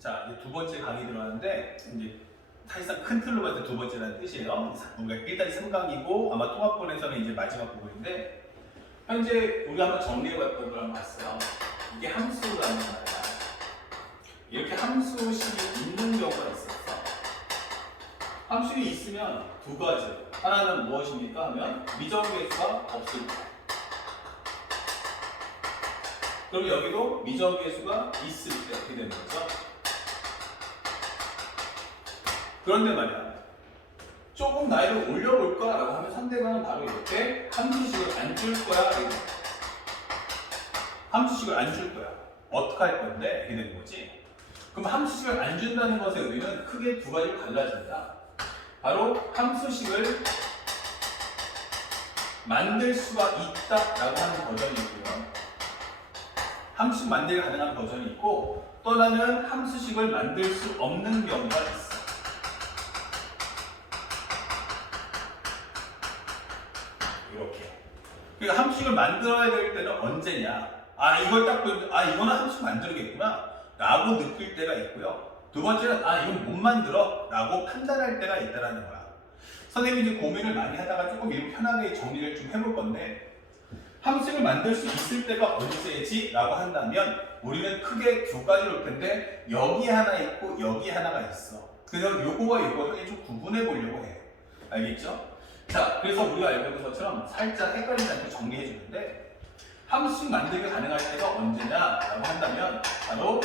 자, 이제 두 번째 강의 들어가는데 이제 사실상 큰 틀로 봤을 때 두 번째라는 뜻이에요. 그러니까 일단 3강이고 아마 통합본에서는 이제 마지막 부분인데 현재 우리가 한번 정리해봤던 걸 한번 봤어요. 이게 함수라는 말이야. 이렇게 함수식이 있는 경우가 있었어. 함수이 있으면 두 가지. 하나는 무엇입니까? 하면 미정계수가 없을 때. 그럼 여기도 미정계수가 있을 때 어떻게 되는 거죠? 그런데 말이야. 조금 나이를 올려볼까라고 하면 상대방은 바로 이렇게 함수식을 안 줄 거야. 함수식을 안 줄 거야. 어떻게 할 건데? 이렇게 되는 거지. 그럼 함수식을 안 준다는 것의 의미는 크게 두 가지로 갈라진다. 바로 함수식을 만들 수가 있다라고 하는 버전이 있고요. 함수식 만들기 가능한 버전이 있고 또 하나는 함수식을 만들 수 없는 경우가. 이렇게. 그러니까 함수식을 만들어야 될 때는 언제냐? 아 이걸 딱 보면 아 이거는 함수식 만들겠구나 라고 느낄 때가 있고요. 두 번째는 아 이건 못 만들어 라고 판단할 때가 있다라는 거야. 선생님이 고민을 많이 하다가 조금 이렇게 편하게 정리를 좀 해볼 건데 함수를 만들 수 있을 때가 언제지? 라고 한다면 우리는 크게 두 가지로 볼 텐데 여기 하나 있고 여기 하나가 있어. 그래서 요거와 요거 형이 좀 구분해 보려고 해. 알겠죠? 자, 그래서 우리가 알고 있는 것처럼 살짝 헷갈리지 않게 정리해 주는데 함수식 만들기 가능할 때가 언제냐라고 한다면 바로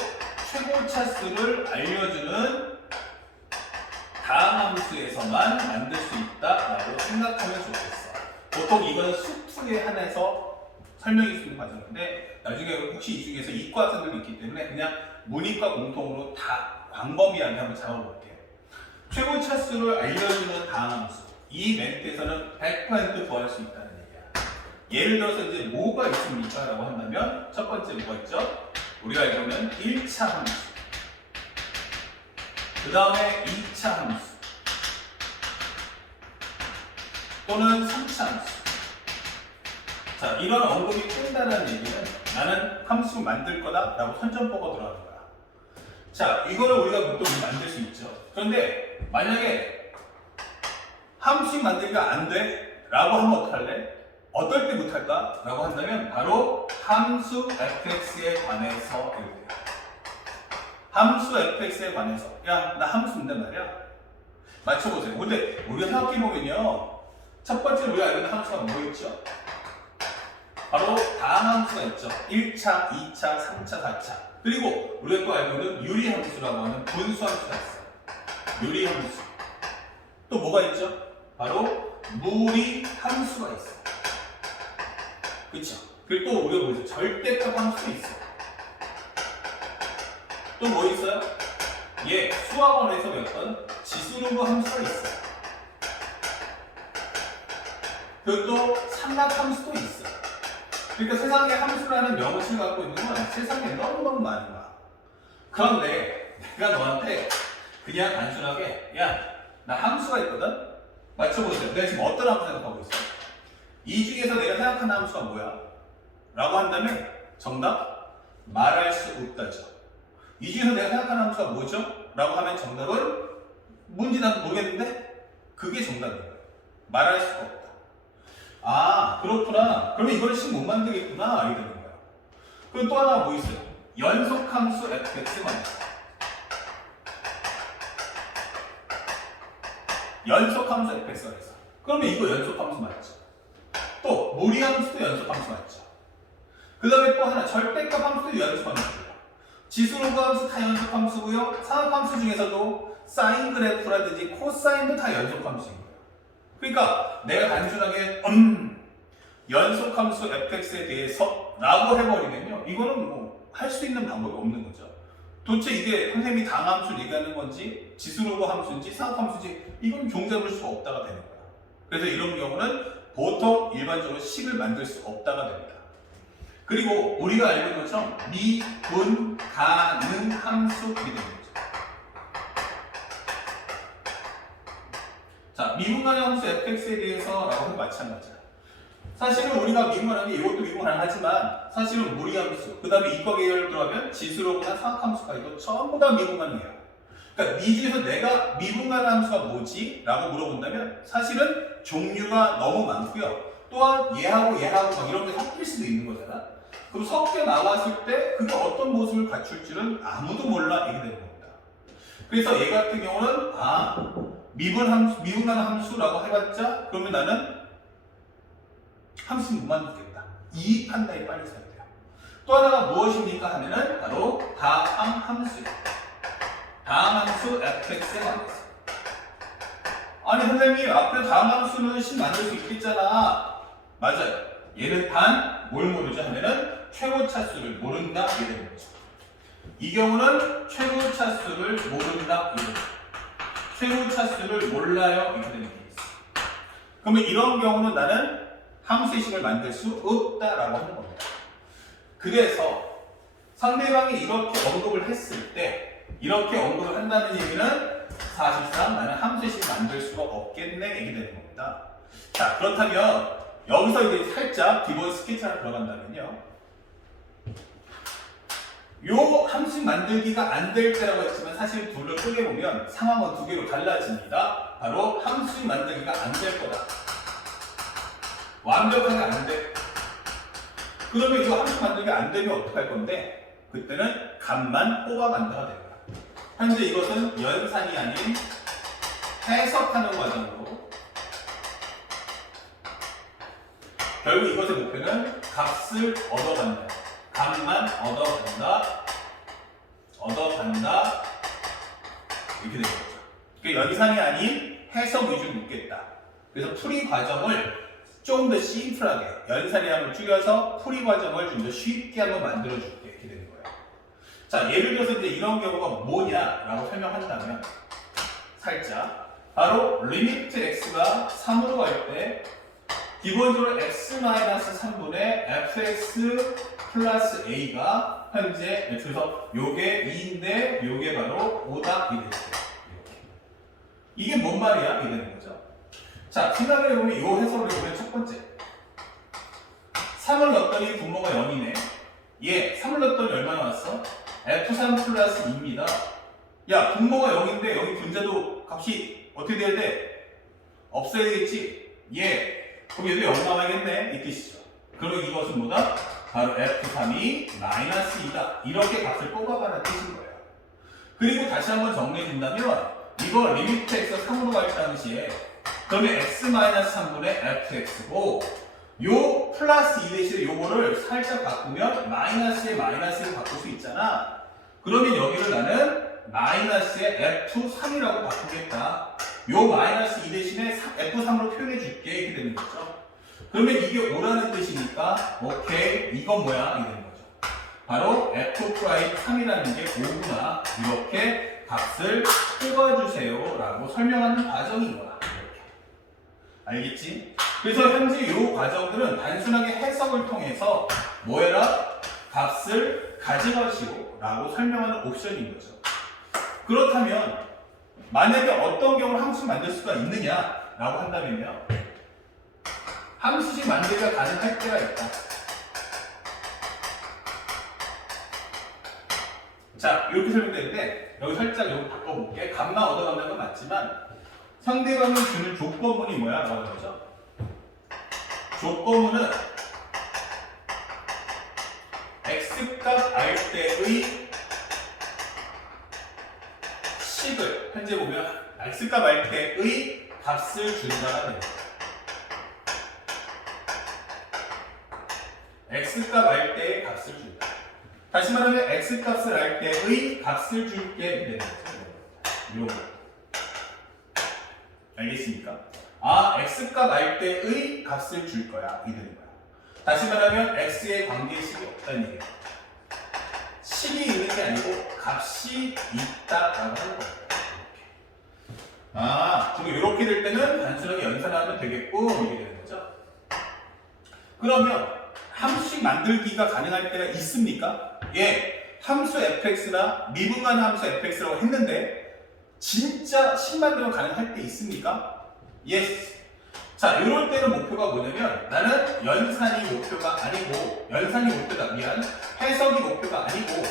최고 차 수를 알려주는 다음 함수에서만 만들 수 있다라고 생각하면 좋겠어. 보통 이건 수투에 한해서 설명일 수 있는 과정인데 나중에 혹시 이 중에서 이과생들이 있기 때문에 그냥 문이과 공통으로 다 광범위하게 한번 잡아볼게요. 최고 차 수를 알려주는 다음 함수. 이 멘트에서는 100% 구할 수 있다는 얘기야. 예를 들어서 이제 뭐가 있습니까? 라고 한다면 첫 번째 뭐가 있죠? 우리가 알고 있는 1차 함수. 그 다음에 2차 함수. 또는 3차 함수. 자, 이런 언급이 뜬다는 얘기는 나는 함수 만들 거다 라고 선전보고 들어가는 거야. 자, 이거를 우리가 보통 만들 수 있죠. 그런데 만약에 함수 만들기가 안 돼? 라고 하면 어떡할래? 어떨 때 못할까? 라고 한다면 바로 함수 fx에 관해서 이렇게. 함수 fx에 관해서 야 나 함수 인단 말이야 맞춰보세요 근데 우리가 생각해보면요 첫 번째 우리가 알고 있는 함수가 뭐였죠? 바로 다항 함수가 있죠 1차, 2차, 3차, 4차 그리고 우리가 또 알고 있는 유리함수라고 하는 분수함수가 있어요 유리함수 또 뭐가 있죠? 바로 무리 함수가 있어요 그쵸? 그리고 또 우리가 뭐죠? 절대값 함수 있어요 또뭐 있어요? 예, 수학원에서 배웠던 지수로그 함수가 있어요. 그리고 또 삼각 함수도 있어요. 그러니까 세상에 함수라는 명칭을 갖고 있는 건 세상에 너무너무 많은 거야. 그런데 내가 너한테 그냥 단순하게 야, 나 함수가 있거든? 맞춰보세요. 내가 지금 어떤 함수 생각하고 있어? 이 중에서 내가 생각하는 함수가 뭐야? 라고 한다면 정답? 말할 수 없다죠. 이 중에서 내가 생각하는 함수가 뭐죠? 라고 하면 정답은 뭔지 나도 모르겠는데 그게 정답인 거예요. 말할 수가 없다. 아 그렇구나. 그러면 이걸 식 못 만들겠구나. 알게 되는 거야. 그리고 또 하나 뭐 있어요? 연속함수 fx 마이너스. 연속함수 있어. 그러면 이거 연속함수 맞죠? 또 무리함수도 연속함수 맞죠? 그 다음에 또 하나 절대값 함수도 연속함수예요. 지수로그 함수 다 연속함수고요. 상학함수 중에서도 사인 그래프라든지 코사인도 다 연속함수인 거예요. 그러니까 내가 단순하게 음, 연속함수 fx에 대해서 라고 해버리면요. 이거는 뭐 할 수 있는 방법이 없는 거죠. 도대체 이게 선생님이 당함수를 얘기하는 건지 지수로그 함수인지 상학함수인지 이건 종잡을 수 없다가 되는 거야. 그래서 이런 경우는 보통 일반적으로 식을 만들 수 없다가 됩니다. 그리고 우리가 알고 있는 것처럼 미분 가능 함수 되는 거죠. 자, 미분 가능 함수 fx에 대해서라고 하면 마찬가지야. 사실은 우리가 미분하는 게 이것도 미분 가능하지만 사실은 무리함수 그 다음에 이과 계열 들어가면 지수로구나 상함수까지도 전부 다 미분 가능해요. 그러니까 이 중에서 내가 미분 가능한 함수가 뭐지? 라고 물어본다면 사실은 종류가 너무 많고요. 또한 얘하고 얘하고 막 이런 게 섞일 수도 있는 거잖아. 그럼 섞여 나왔을 때 그게 어떤 모습을 갖출 줄은 아무도 몰라 이게 되는 겁니다. 그래서 얘 같은 경우는 아 미분 함수 미분 가능 함수라고 해봤자 그러면 나는 함수 못 만들겠다. 이 판단이 빨리 써야 돼요. 또 하나가 무엇입니까 하면은 바로 다항 함수예요. 다항 함수 fx에 관해서. 아니 선생님 앞에 다항 함수는 신 만들 수 있겠잖아. 맞아요. 얘는 단 뭘 모르죠 하면은 최고 차수를 모른다 되는 거죠. 이 경우는 최고 차수를 모른다 되는 거죠. 최고 차수를 몰라요 이렇게 되는 게 있어. 그러면 이런 경우는 나는 함수의 식을 만들 수 없다라고 하는 겁니다. 그래서 상대방이 이렇게 언급을 했을 때 이렇게 언급을 한다는 얘기는 사실상 나는 함수의식을 만들 수가 없겠네 얘기 되는 겁니다. 자 그렇다면 여기서 이제 살짝 기본 스케치 하나 들어간다면요. 요 함수 만들기가 안 될 때라고 했지만 사실 둘을 크게 보면 상황은 두 개로 달라집니다. 바로 함수 만들기가 안 될 거다. 완벽하게 안 돼. 그러면 이거 함수 만들기 안 되면 어떡할 건데? 그때는 값만 뽑아 만들어야 됩니다. 현재 이것은 연산이 아닌 해석하는 과정으로 결국 이것의 목표는 값을 얻어간다. 값만 얻어간다. 얻어간다. 이렇게 되는 거죠. 그러니까 연산이 아닌 해석 위주로 묻겠다. 그래서 풀이 과정을 좀더 심플하게 연산이함을 줄여서 풀이 과정을 좀 더 쉽게 한번 만들어줄게. 자 예를 들어서 이제 이런 경우가 뭐냐라고 설명한다면 살짝 바로 리미트 x가 3으로 갈 때 기본적으로 x-3분의 fx 플러스 a가 현재 그래서 요게 2인데 요게 바로 5다 이 되죠. 이렇게. 이게 뭔 말이야? 이게 되는 거죠. 자, 생각을 해보면 이 해석을 해보면 첫 번째. 3을 넣었더니 분모가 0이네. 얘, 3을 넣었더니 얼마 나 왔어? F3 플러스 2입니다. 야, 분모가 0인데 여기 분자도 값이 어떻게 돼야 돼? 없어야 되겠지? 얘, 그럼 얘도 0 나와야겠네? 이 뜻이죠. 그리고 이것은 뭐다? 바로 F3이 마이너스 2다. 이렇게 값을 뽑아가는 뜻인 거예요. 그리고 다시 한번 정리해 준다면 이거 리미트 x 3으로 갈 당시에 그러면 x-3분의 fx고 요 플러스 2 대신에 요거를 살짝 바꾸면 마이너스에 마이너스를 바꿀 수 있잖아. 그러면 여기를 나는 마이너스의 f3이라고 바꾸겠다. 요 마이너스 2 대신에 f3으로 표현해 줄게 이렇게 되는 거죠. 그러면 이게 5라는 뜻이니까 오케이 이건 뭐야? 이게 되는 거죠. 바로 f'3이라는 게 5구나 이렇게 값을 뽑아주세요 라고 설명하는 과정인 거야. 알겠지? 그래서 현재 이 과정들은 단순하게 해석을 통해서 뭐 해라? 값을 가져가시오 라고 설명하는 옵션인 거죠 그렇다면 만약에 어떤 경우를 함수 만들 수가 있느냐 라고 한다면요 함수식 만들기가 가능할 때가 있다 자, 이렇게 설명되는데 여기 살짝 여기 바꿔볼게. 값만 얻어간다는 건 맞지만 상대방이 주는 조건문이 뭐야? 라고 하는 거죠. 조건문은 x값 알 때의 식을 현재 보면 x값 알 때의 값을 됩니다. x값 알 때의 값을 준다. 다시 말하면 x 값을 알 때의 값을 줄게 되는. 이런 거. 알겠습니까? 아, x 값 알 때의 값을 줄 거야. 이 되는 거야. 다시 말하면 x의 관계의 식이 없다는 얘기야. 식이 있는 게 아니고 값이 있다라고 하는 거예요. 이렇게. 아, 지금 이렇게 될 때는 단순하게 연산하면 되겠고 이게 되는 거죠. 그러면 함수식 만들기가 가능할 때가 있습니까? 예, 함수 fx나 미분간 함수 fx라고 했는데 진짜 식 만들면 가능할 때 있습니까? 예스. 자, 이럴 때는 목표가 뭐냐면 나는 연산이 목표가 아니고 연산이 목표다. 미안. 해석이 목표가 아니고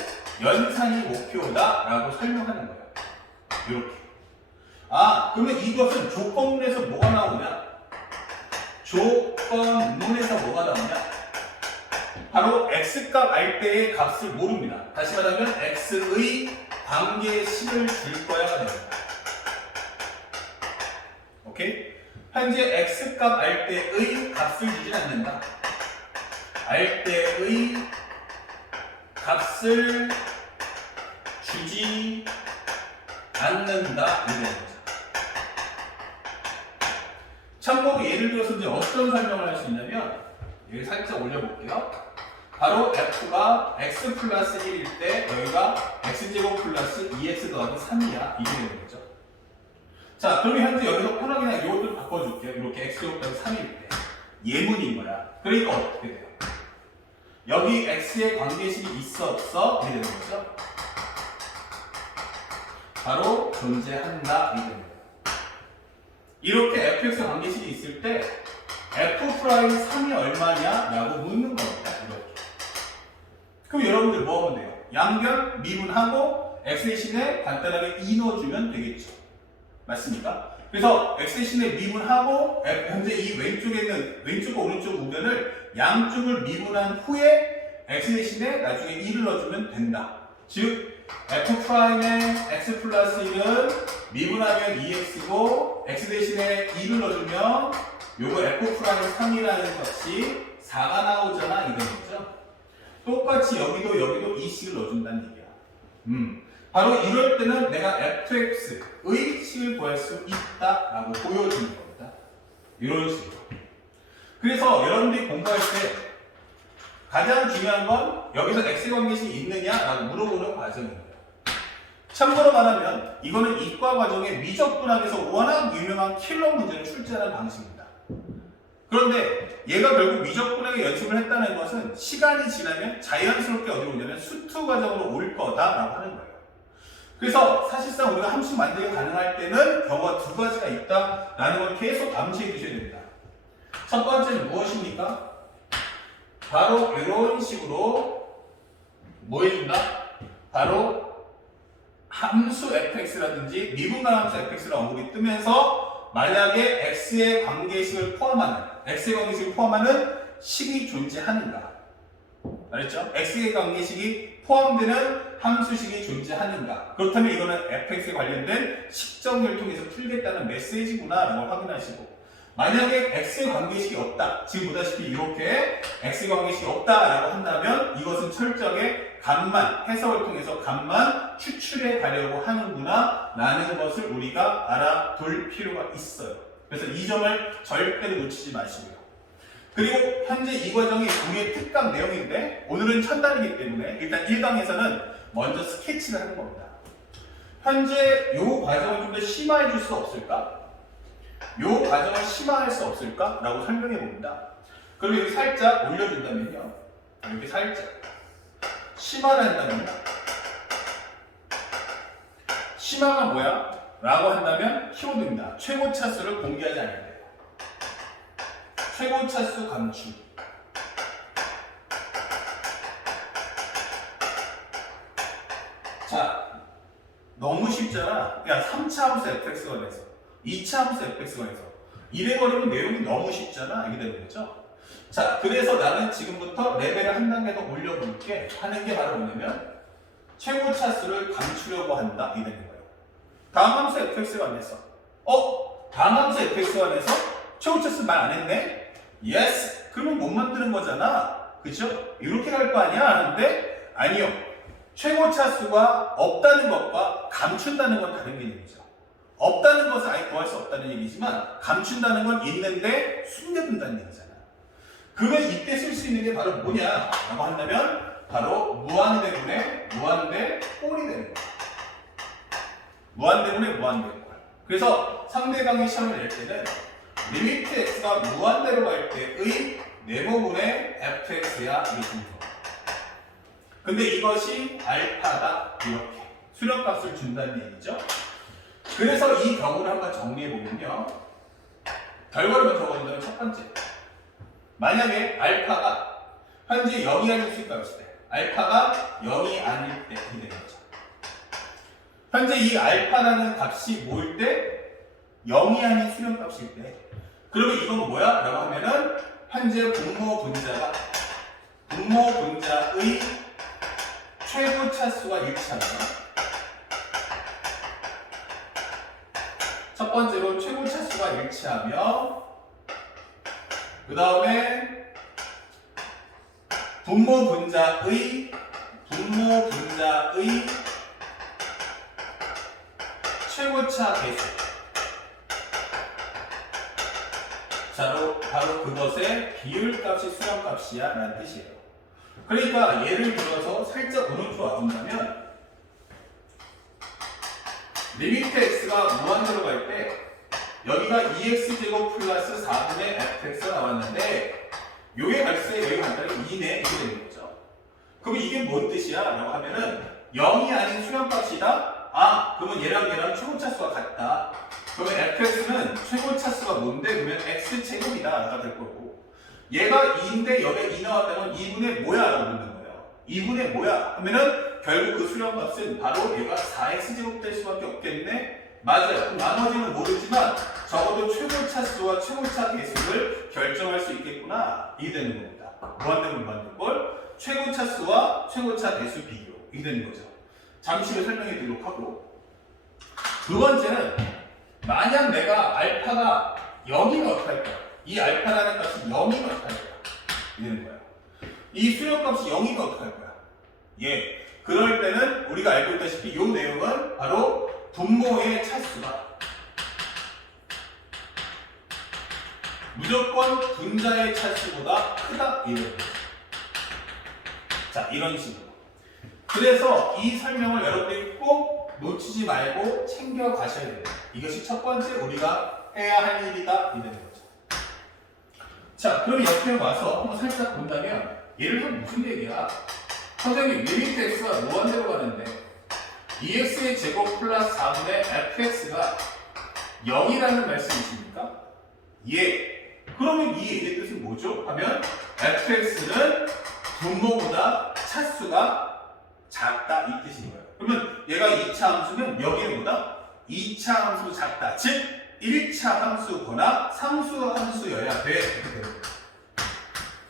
연산이 목표다라고 설명하는 거예요. 이렇게. 아, 그러면 이것은 조건문에서 뭐가 나오냐? 조건문에서 뭐가 나오냐? 바로 x값 알 때의 값을 모릅니다. 다시 말하면 x의 관계식을 줄 거야가 됩니다. 오케이? 현재 x값 알 때의 값을 주진 않는다. 알 때의 값을 주지 않는다. 이런 거죠. 참고로 예를 들어서 이제 어떤 설명을 할 수 있냐면 여기 살짝 올려볼게요. 바로 f가 x 플러스 1일 때 여기가 x제곱 플러스 2x 더하기 3이야. 이게 되는 거죠. 자, 그러면 현재 여기서 편하게 그냥 이것도 바꿔줄게요. 이렇게 x제곱 더하기 3일 때 예문인 거야. 그러니까 어떻게 돼요? 여기 x의 관계식이 있어 없어? 이게 되는 거죠. 바로 존재한다. 이게 되는 거예요. 이렇게 fx 관계식이 있을 때 f 프라임 3이 얼마냐? 라고 묻는 겁니다. 이렇게. 그럼 여러분들 뭐 하면 돼요? 양변 미분하고 x 대신에 간단하게 2 넣어주면 되겠죠. 맞습니까? 그래서 x 대신에 미분하고 현재 이 왼쪽에 있는 왼쪽과 오른쪽 우변을 양쪽을 미분한 후에 x 대신에 나중에 2를 넣어주면 된다. 즉 f 프라임의 x 플러스 1은 미분하면 2x고 x 대신에 2를 넣어주면 요거 f 프라임 3이라는 것이 4가 나오잖아 이런 거죠. 똑같이 여기도 여기도 2씩을 넣어준다는 얘기야. 음. 바로 이럴 때는 내가 fx 의 식을 구할 수 있다라고 보여주는 겁니다. 이런 식으로. 그래서 여러분들이 공부할 때 가장 중요한 건 여기서 x 관계식이 있느냐라고 물어보는 과정입니다. 참고로 말하면 이거는 이과 과정의 미적분학에서 워낙 유명한 킬러 문제를 출제하는 방식입니다. 그런데 얘가 결국 미적분학에 연습을 했다는 것은 시간이 지나면 자연스럽게 어디로 오냐면 수투 과정으로 올 거다라고 하는 거예요. 그래서 사실상 우리가 함수 만들기 가능할 때는 경우가 두 가지가 있다라는 걸 계속 암시해 두셔야 됩니다. 첫 번째는 무엇입니까? 바로 이런 식으로 뭐 해준다? 바로 함수 fx라든지 미분간 함수 fx라 언급이 뜨면서 만약에 x의 관계식을 포함하는 x의 관계식을 포함하는 식이 존재하는가? 알았죠? x의 관계식이 포함되는 함수식이 존재하는가? 그렇다면 이거는 fx에 관련된 식정을 통해서 풀겠다는 메시지구나라고 확인하시고 만약에 x의 관계식이 없다. 지금 보다시피 이렇게 x의 관계식이 없다라고 한다면 이것은 철저하게 값만 해석을 통해서 값만 추출해 가려고 하는구나 라는 것을 우리가 알아둘 필요가 있어요. 그래서 이 점을 절대로 놓치지 마시고요. 그리고 현재 이 과정이 우리의 특강 내용인데 오늘은 첫날이기 때문에 일단 1강에서는 먼저 스케치를 하는 겁니다. 현재 이 과정을 좀 더 심화해 줄 수 없을까? 이 과정을 심화할 수 없을까? 라고 설명해 봅니다. 그럼 여기 살짝 올려준다면요. 이렇게 살짝. 심화를 한다면요. 심화가 뭐야? 라고 한다면 키워드입니다. 최고 차수를 공개하지 않아야 돼요. 최고 차수 감축. 자, 너무 쉽잖아. 야, 3차 함수 fx가 돼서, 2차 함수 fx가 돼서. 이래버리면 내용이 너무 쉽잖아. 이게 되는 거죠. 자, 그래서 나는 지금부터 레벨을 한 단계 더 올려볼게. 하는 게 바로 뭐냐면, 최고 차수를 감추려고 한다. 이게 되는 거예요. 다음 함수 fx가 돼서. 어? 다음 함수 fx가 돼서 최고 차수 말 안 했네? 예스. 그러면 못 만드는 거잖아. 그죠? 이렇게 갈 거 아니야? 하는데, 아니요. 최고 차수가 없다는 것과 감춘다는 건 다른 개념이죠. 없다는 것은 아예 구할 수 없다는 얘기지만 감춘다는 건 있는데 숨겨둔다는 얘기잖아. 그러면 이때 쓸 수 있는 게 바로 뭐냐 라고 한다면 바로 무한대분의 무한대 꼴이 되는 거야. 무한대분의 무한대 꼴. 그래서 상대방의 시험을 낼 때는 리미트 x가 무한대로 갈 때의 네모분의 fx야 이렇게. 근데 이것이 알파다 이렇게 수렴값을 준다는 얘기죠. 그래서 이 경우를 한번 정리해 보면요. 결과를 적어준다면 첫 번째. 만약에 알파가 현재 0이 아닌 수값일 때, 알파가 0이 아닐 때 되는 거죠. 현재 이 알파라는 값이 뭐일 때? 0이 아닌 수렴값일 때. 그러면 이건 뭐야? 라고 하면은 현재 분모 분자가 분모 분자의 최고 차수가 일치하면 첫 번째로 최고 차수가 일치하며 그 다음에 분모 분자의 분모 분자의 최고차 계수 바로, 바로 그것의 비율값이 수렴값이야 라는 뜻이에요. 그러니까 예를 들어서 살짝 오른쪽으로 와본다면 리미트 x가 무한대로 갈 때 여기가 2x제곱 플러스 4분의 fx가 나왔는데 요게 갈수에 여기 간다면 2네 이렇게 되는 거죠. 그럼 이게 뭔 뜻이야? 라고 하면은 0이 아닌 수렴값이다? 아 그러면 얘랑 얘랑 최고차수가 같다 그러면 fx는 최고 차수가 뭔데? 그러면 x제곱이다. 라가 될 거고. 얘가 2인데 여기에 2 나왔다면 2분의 뭐야? 라고 묻는 거예요. 2분의 뭐야? 하면은 결국 그 수렴값은 바로 얘가 4x제곱 될 수밖에 없겠네? 맞아요. 그럼 나머지는 모르지만 적어도 최고 차수와 최고 차 개수를 결정할 수 있겠구나. 이 되는 겁니다. 무한대면 무한대꼴 최고 차수와 최고 차 개수 비교. 이 되는 거죠. 잠시 후에 설명해 드리도록 하고. 두 번째는 만약 내가 알파가 0이면 어떡할 거야? 이 알파라는 값이 0이면 어떡할 거야? 이러는 거야. 이 수렴값이 0이면 어떡할 거야? 예. 그럴 때는 우리가 알고 있다시피 이 내용은 바로 분모의 차수가 무조건 분자의 차수보다 크다 이런. 자 이런 식으로. 그래서 이 설명을 여러분들이 꼭 놓치지 말고 챙겨 가셔야 돼요. 이것이 첫 번째 우리가 해야 할 일이다 이되는 거죠. 자, 그럼 옆에 와서 한번 살짝 본다면 예를 들어 무슨 얘기야? 선생님 리미트 x가 무한대로 가는데 2x의 제곱 플러스 4분의 fx가 0이라는 말씀이십니까? 예. 그러면 이 얘기의 뜻은 뭐죠? 하면 fx는 분모보다 차수가 작다 이 뜻인 거예요. 그러면 얘가 2차 함수면 여기는 뭐다? 2차 함수로 작다. 즉 1차 함수거나 상수 함수여야 돼. 이렇게 되는 거예요.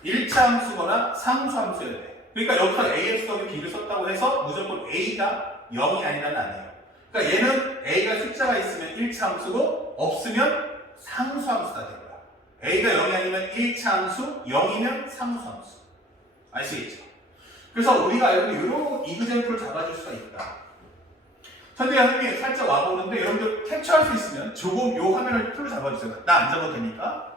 1차 함수거나 상수 함수여야 돼. 그러니까 여기서 AX하고 B를 썼다고 해서 무조건 A가 0이 아니라는 아니에요. 그러니까 얘는 A가 숫자가 있으면 1차 함수고 없으면 상수 함수가 될 거야. A가 0이 아니면 1차 함수, 0이면 상수 함수. 아시겠죠? 그래서 우리가 알고 있는 이런 이그젠플을 잡아줄 수가 있다. 현대 선생님이 살짝 와보는데 여러분들 캡처할 수 있으면 조금 요 화면을 풀로 잡아주세요. 나 안 잡아도 되니까.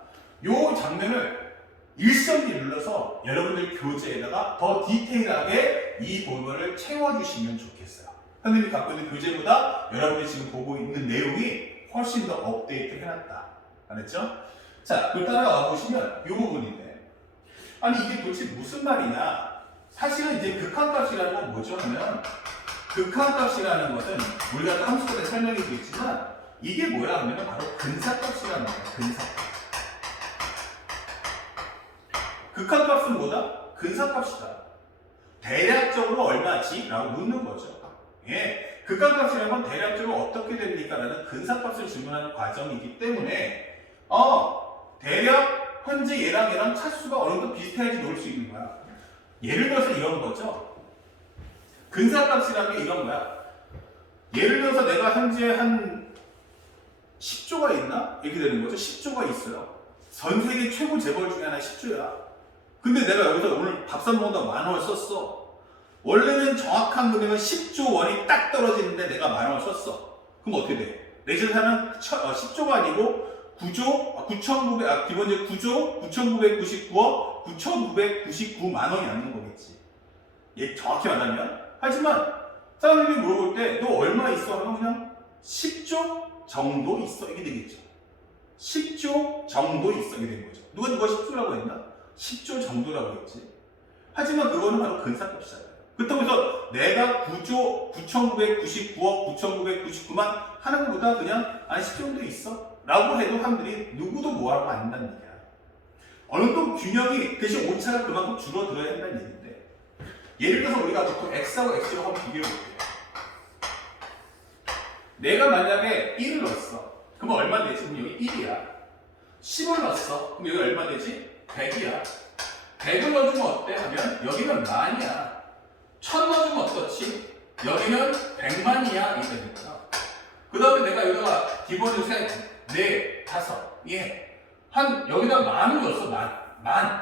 요 장면을 일성기 눌러서 여러분들 교재에다가 더 디테일하게 이 부분을 채워주시면 좋겠어요. 선생님이 갖고 있는 교재보다 여러분이 지금 보고 있는 내용이 훨씬 더 업데이트 해놨다. 알았죠? 자, 그 따라와 보시면 이 부분인데. 아니, 이게 도대체 무슨 말이냐? 사실은 이제 극한값이라는 건 뭐죠? 하면 극한값이라는 것은 우리가 함수에 설명해 드렸지만 이게 뭐야 하면 바로 근사값이라는 거예요. 근사값. 극한값은 뭐다? 근사값이다. 대략적으로 얼마지? 라고 묻는 거죠. 예. 극한값이라는 건 대략적으로 어떻게 됩니까? 라는 근사값을 질문하는 과정이기 때문에 어, 대략 현재 얘랑 얘랑 차수가 어느 정도 비슷해야지 놓을 수 있는 거야. 예를 들어서 이런 거죠. 근사값이라는 게 이런 거야. 예를 들어서 내가 현재 한 10조가 있나? 이렇게 되는 거죠. 10조가 있어요. 전 세계 최고 재벌 중에 하나 10조야. 근데 내가 여기서 오늘 밥산 먹는다 만 원을 썼어. 원래는 정확한 금액은 10조 원이 딱 떨어지는데 내가 만 원을 썼어. 그럼 어떻게 돼? 내 재산은 10조가 아니고 9조, 9,900, 아, 기본적으로 9조 9,999억 9,999만 원이 남는 거겠지. 얘 정확히 말하면. 하지만 사람들이 물어볼 때 너 얼마 있어? 하면 그냥 10조 정도 있어. 이게 되겠죠. 10조 정도 있어. 이게 된 거죠. 누가 누가 10조라고 했나? 10조 정도라고 했지. 하지만 그거는 바로 근사값이잖아요. 그렇다고 해서 내가 9조 9,999억 9,999만 하는 것보다 그냥 한 10 정도 있어. 라고 해도 사람들이 누구도 뭐하고 안 한다는 얘기야. 어느 정도 균형이 대신 오차가 그만큼 줄어들어야 한다는 얘기인데 예를 들어서 우리가 보통 x하고 x로 한번 비교해 볼게요. 내가 만약에 1을 넣었어. 그러면 얼마 되지? 그럼 여기 1이야. 10을 넣었어. 그럼 여기 얼마 되지? 100이야. 100을 넣어주면 어때? 하면 여기는 만이야. 1000 넣어주면 어떻지? 여기는 100만이야. 이렇게 되니까. 그 다음에 내가 여기다가 기본으로 셋, 넷, 다섯, 예. 한, 여기다 만을 넣었어, 만. 만.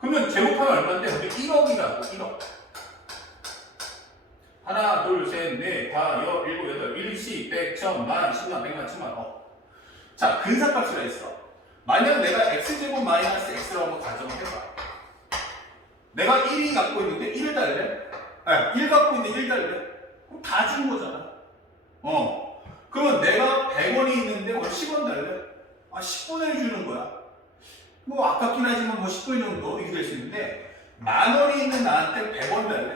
그러면 제곱하면 얼마인데? 여기 1억이라고, 1억. 하나, 둘, 셋, 넷, 다, 여, 일곱, 여덟, 일시, 백, 천, 만, 십만, 백만, 천만, 어. 자, 근사값이라 했어. 만약 내가 x제곱 마이너스 x라고 한번 가정을 해봐. 내가 1이 갖고 있는데 1을 달래? 아, 1 갖고 있는데 1 달래? 그럼 다 준 거잖아. 어. 그러면 내가 100원이 있는데 뭐 10원 달래? 아, 10분의 1 주는 거야. 뭐 아깝긴 하지만 뭐 10분 정도 이렇게 될 수 있는데 만 원이 있는 나한테 100원 달래?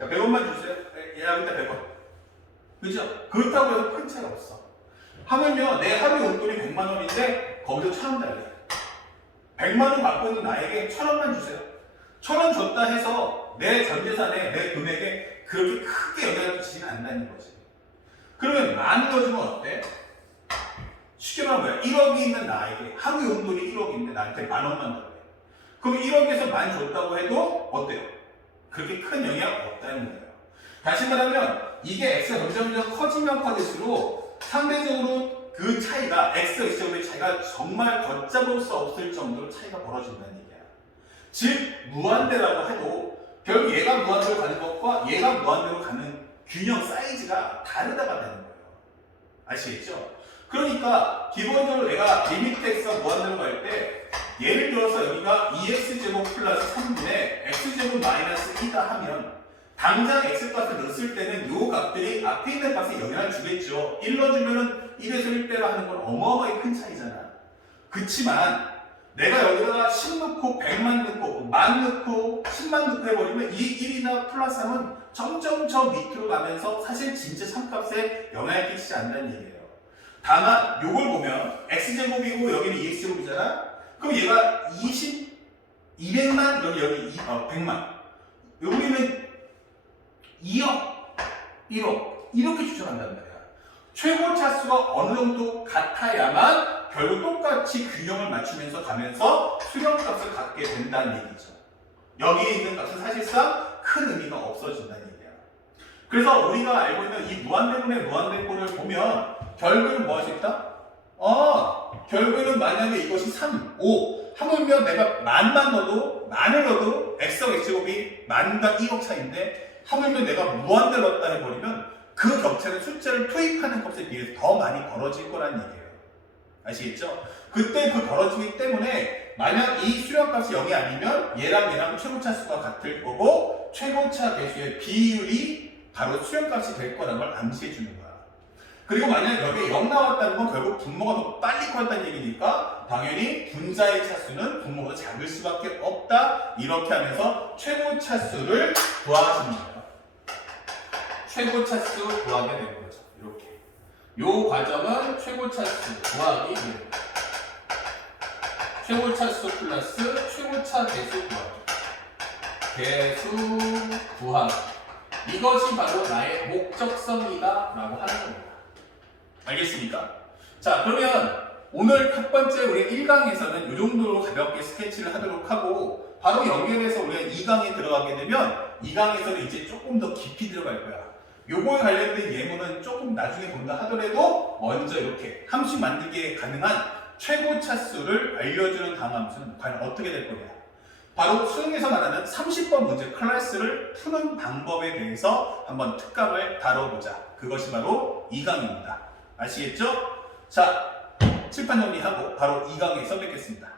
야, 100원만 주세요. 야, 여기다 100원. 그죠? 그렇다고 해서 큰 차이 없어. 하면요, 내 하루 용돈이 100만 원인데 거기서 천 원 달래. 100만 원 갖고 있는 나에게 천 원만 주세요. 천 원 줬다 해서 내 전 재산에 내 금액에 그렇게 크게 영향을 끼치지는 않는다는 거지. 그러면 만 넣어주면 어때? 쉽게 말하면 뭐야? 1억이 있는 나에게 하루 용돈이 1억인데 나한테 만 원만 달래. 그럼 1억에서 만 줬다고 해도 어때요? 그렇게 큰 영향 없다는 거예요. 다시 말하면 이게 x가 점점점 커지면 커질수록 상대적으로 그 차이가 x, x의 차이가 정말 걷잡을 수 없을 정도로 차이가 벌어진다는 얘기야. 즉 무한대라고 해도 결국 얘가 무한대로 가는 것과 얘가 무한대로 가는 균형 사이즈가 다르다가 되는 거예요. 아시겠죠? 그러니까 기본적으로 내가 리미트 x가 무한대로 갈 때 예를 들어서 여기가 2x제곱 플러스 3분의 x제곱 마이너스 2다 하면 당장 x값을 넣었을 때는 요 값들이 앞에 있는 값에 영향을 주겠죠. 1 넣어주면은 1에서 1대로 하는 건 어마어마하게 큰 차이잖아. 그치만 내가 여기다가 10 넣고 100만 넣고 만 넣고 10만 넣고 해버리면 이 1이나 플러스 3은 점점 저 밑으로 가면서 사실 진짜 참값에 영향을 끼치지 않는다는 얘기예요. 다만 요걸 보면 x제곱이고 여기는 2x제곱이잖아. 그럼 얘가 20, 200만 여기 여기 2, 어, 100만 여기는 2억, 1억 이렇게 추정한단 말이야. 최고 차수가 어느 정도 같아야만 결국 똑같이 균형을 맞추면서 가면서 수렴값을 갖게 된다는 얘기죠. 여기에 있는 값은 사실상 큰 의미가 없어진다는 얘기야. 그래서 우리가 알고 있는 이 무한대분의 무한대꼴을 보면 결국은 뭐 할 수 있다? 어, 결국에는 만약에 이것이 3, 5 하물며 내가 만만 넣어도 만을 넣어도 x와 x제곱이 만과 2억 차이인데 하물며 내가 무한대로 넣었다 해버리면 그 격차는 숫자를 투입하는 값에 비해서 더 많이 벌어질 거라는 얘기예요. 아시겠죠? 그때 그 벌어지기 때문에 만약 이 수렴값이 0이 아니면 얘랑 얘랑 최고차 수가 같을 거고 최고차 배수의 비율이 바로 수렴값이 될 거라는 걸 암시해 주는 거야. 그리고 만약 여기에 0 나왔다는 건 결국 분모가 더 빨리 커졌다는 얘기니까 당연히 분자의 차수는 분모가 작을 수밖에 없다. 이렇게 하면서 최고 차수를 거예요. 최고 차수 구하게 되는 거죠. 이렇게. 요 과정은 최고 차수 구하기 이렇게. 최고 차수 플러스 최고차 대수 구하기. 대수 구하기. 이것이 바로 나의 목적성이다 라고 하는 겁니다. 알겠습니까? 자, 그러면 오늘 첫 번째 우리 1강에서는 이 정도로 가볍게 스케치를 하도록 하고 바로 연결해서 우리가 2강에 들어가게 되면 2강에서는 이제 조금 더 깊이 들어갈 거야. 요거에 관련된 예문은 조금 나중에 본다 하더라도 먼저 이렇게 함수 만들기에 가능한 최고 차수를 알려주는 다음 함수는 과연 어떻게 될 거냐. 바로 수능에서 말하는 30번 문제 클래스를 푸는 방법에 대해서 한번 특강을 다뤄보자. 그것이 바로 2강입니다. 아시겠죠? 자, 칠판 정리하고 바로 2강에서 뵙겠습니다.